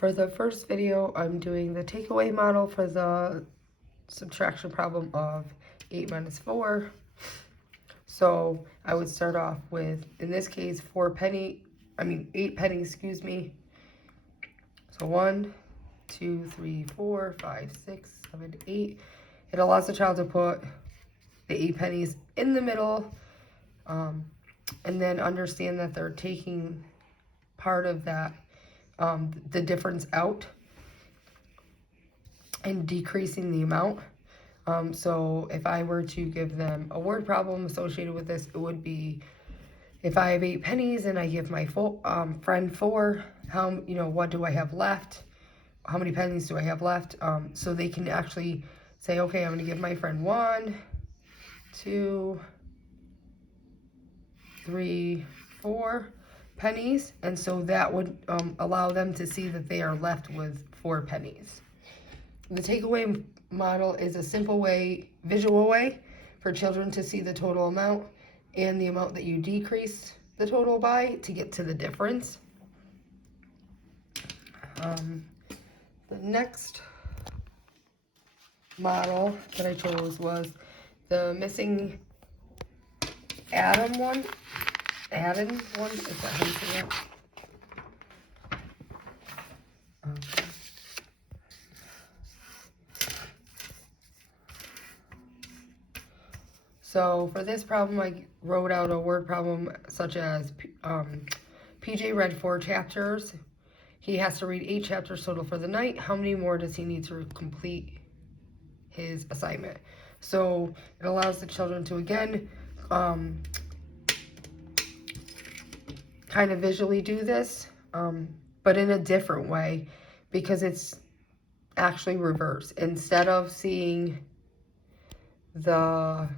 For the first video, I'm doing the takeaway model for the subtraction problem of 8 minus 4. So I would start off with, in this case, 8 pennies, excuse me. So 1, 2, 3, 4, 5, 6, 7, 8. It allows the child to put the 8 pennies in the middle, and then understand that they're taking part of that, the difference out and decreasing the amount. So if I were to give them a word problem associated with this, it would be, if I have 8 pennies and I give my friend 4, what do I have left? How many pennies do I have left? So they can actually say, okay, I'm going to give my friend 1, 2, 3, 4 pennies. And so that would allow them to see that they are left with 4 pennies. The takeaway model is a simple visual way for children to see the total amount and the amount that you decrease the total by to get to the difference. The next model that I chose was the missing addend one. Is that how you say it? Okay. So for this problem, I wrote out a word problem such as PJ read 4 chapters. He has to read 8 chapters total for the night. How many more does he need to complete his assignment? So it allows the children to, again, kind of visually do this, but in a different way, because it's actually reversed. Instead of seeing the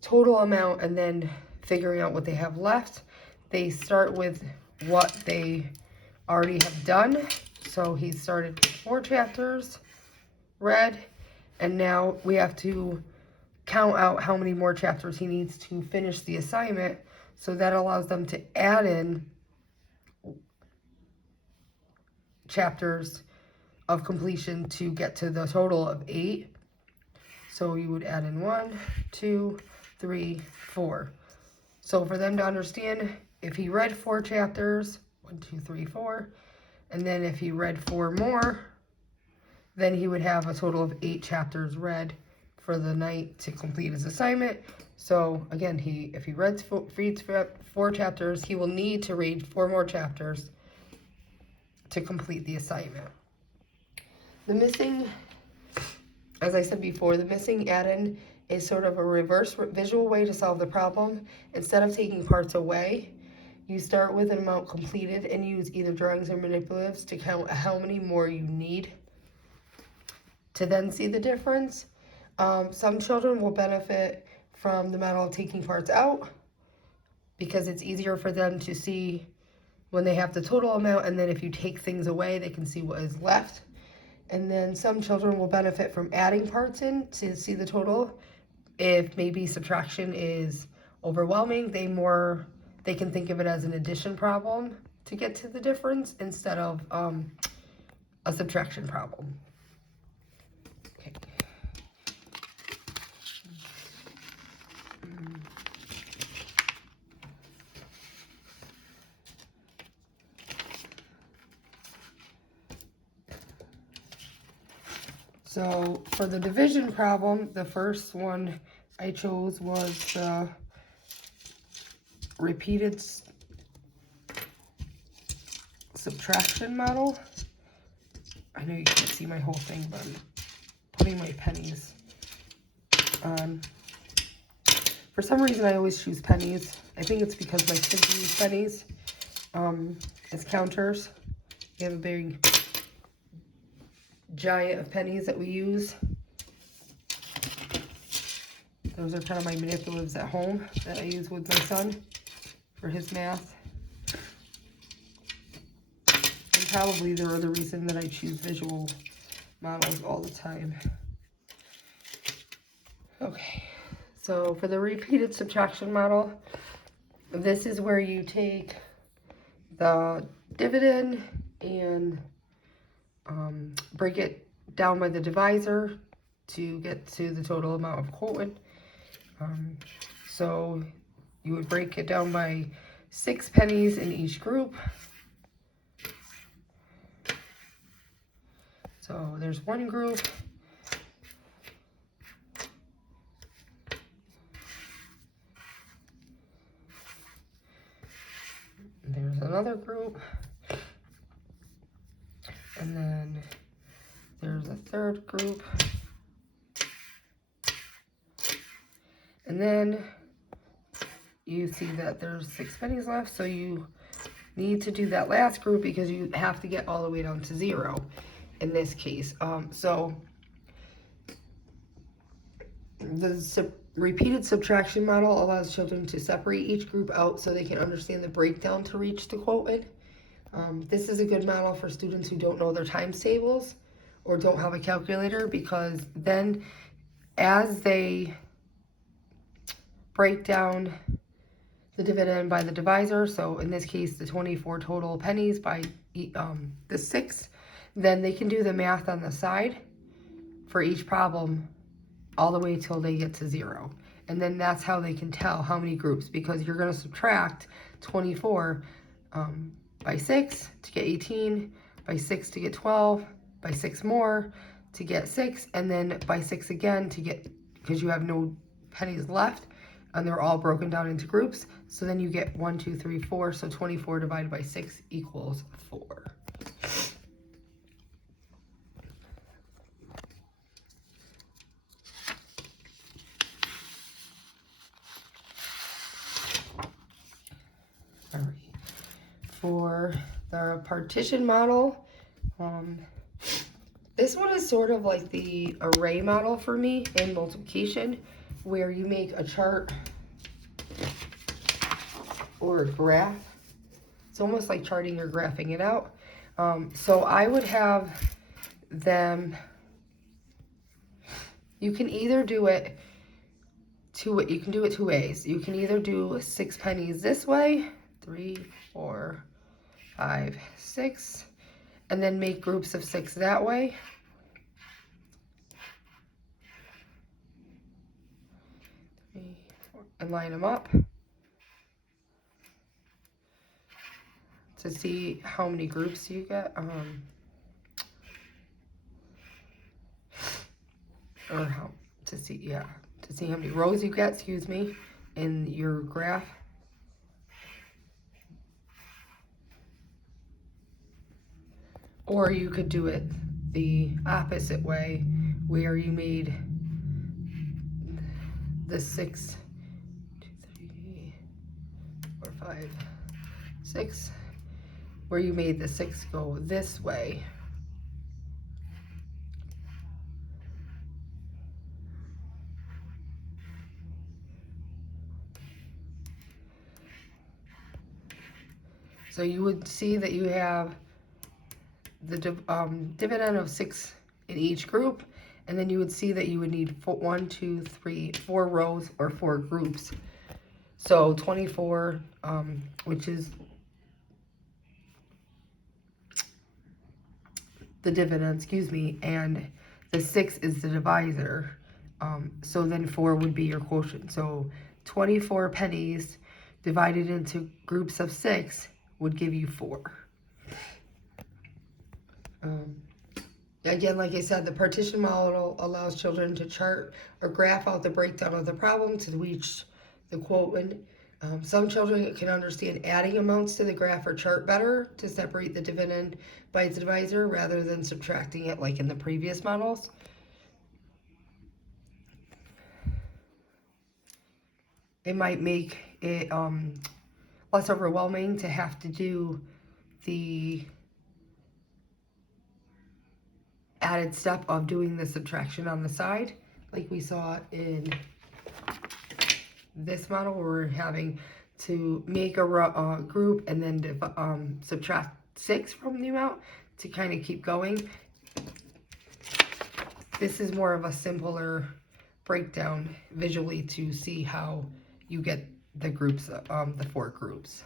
total amount and then figuring out what they have left, they start with what they already have done. So he started with 4 chapters read, and now we have to count out how many more chapters he needs to finish the assignment. So that allows them to add in chapters of completion to get to the total of 8. So you would add in 1, 2, 3, 4. So for them to understand, if he read 4 chapters, 1, 2, 3, 4, and then if he read 4 more, then he would have a total of 8 chapters read for the night to complete his assignment. So again, if he reads 4 chapters, he will need to read 4 more chapters to complete the assignment. The missing, as I said before, the missing addend is sort of a reverse visual way to solve the problem. Instead of taking parts away, you start with an amount completed and use either drawings or manipulatives to count how many more you need to then see the difference. Some children will benefit from the model of taking parts out because it's easier for them to see when they have the total amount, and then if you take things away, they can see what is left. And then some children will benefit from adding parts in to see the total. If maybe subtraction is overwhelming, they can think of it as an addition problem to get to the difference instead of a subtraction problem. Okay. So for the division problem, the first one I chose was the repeated subtraction model. I know you can't see my whole thing, but I'm putting my pennies on. For some reason, I always choose pennies. I think it's because my kids use pennies as counters. We have a big giant of pennies that we use. Those are kind of my manipulatives at home that I use with my son for his math. And probably the other reason that I choose visual models all the time. Okay, so for the repeated subtraction model, this is where you take the dividend and break it down by the divisor to get to the total amount of quotient. So you would break it down by 6 pennies in each group. So there's one group. There's another group. And then there's a third group. And then you see that there's 6 pennies left, so you need to do that last group because you have to get all the way down to 0 in this case. So the repeated subtraction model allows children to separate each group out so they can understand the breakdown to reach the quotient. This is a good model for students who don't know their times tables or don't have a calculator, because then as they break down the dividend by the divisor, so in this case the 24 total pennies by the 6, then they can do the math on the side for each problem all the way till they get to 0. And then that's how they can tell how many groups, because you're going to subtract 24 by 6 to get 18, by 6 to get 12, by 6 more to get 6, and then by 6 again to get, because you have no pennies left, and they're all broken down into groups. So then you get 1, 2, 3, 4. So 24 divided by 6 equals 4. All right. For the partition model, this one is sort of like the array model for me in multiplication, where you make a chart or a graph. It's almost like charting or graphing it out. So I would have them, you can either do it two ways. You can either do 6 pennies this way, 3, 4, 5, 6, and then make groups of 6 that way. And line them up to see how many groups you get, or how to see how many rows you get, excuse me, in your graph. Or you could do it the opposite way, where you made the 6, 2, 3, 4, 5, 6, where you made the 6 go this way. So you would see that you have the dividend of 6 in each group, and then you would see that you would need 1, 2, 3, 4 rows or 4 groups. So 24, which is the dividend, excuse me, and the 6 is the divisor. So then 4 would be your quotient. So 24 pennies divided into groups of 6 would give you 4. Again, like I said, the partition model allows children to chart or graph out the breakdown of the problem to reach the quotient. Some children can understand adding amounts to the graph or chart better to separate the dividend by its divisor rather than subtracting it like in the previous models. It might make it less overwhelming to have to do the added step of doing the subtraction on the side, like we saw in this model, where we're having to make a group and then subtract 6 from the amount to kind of keep going. This is more of a simpler breakdown visually to see how you get the groups, the 4 groups.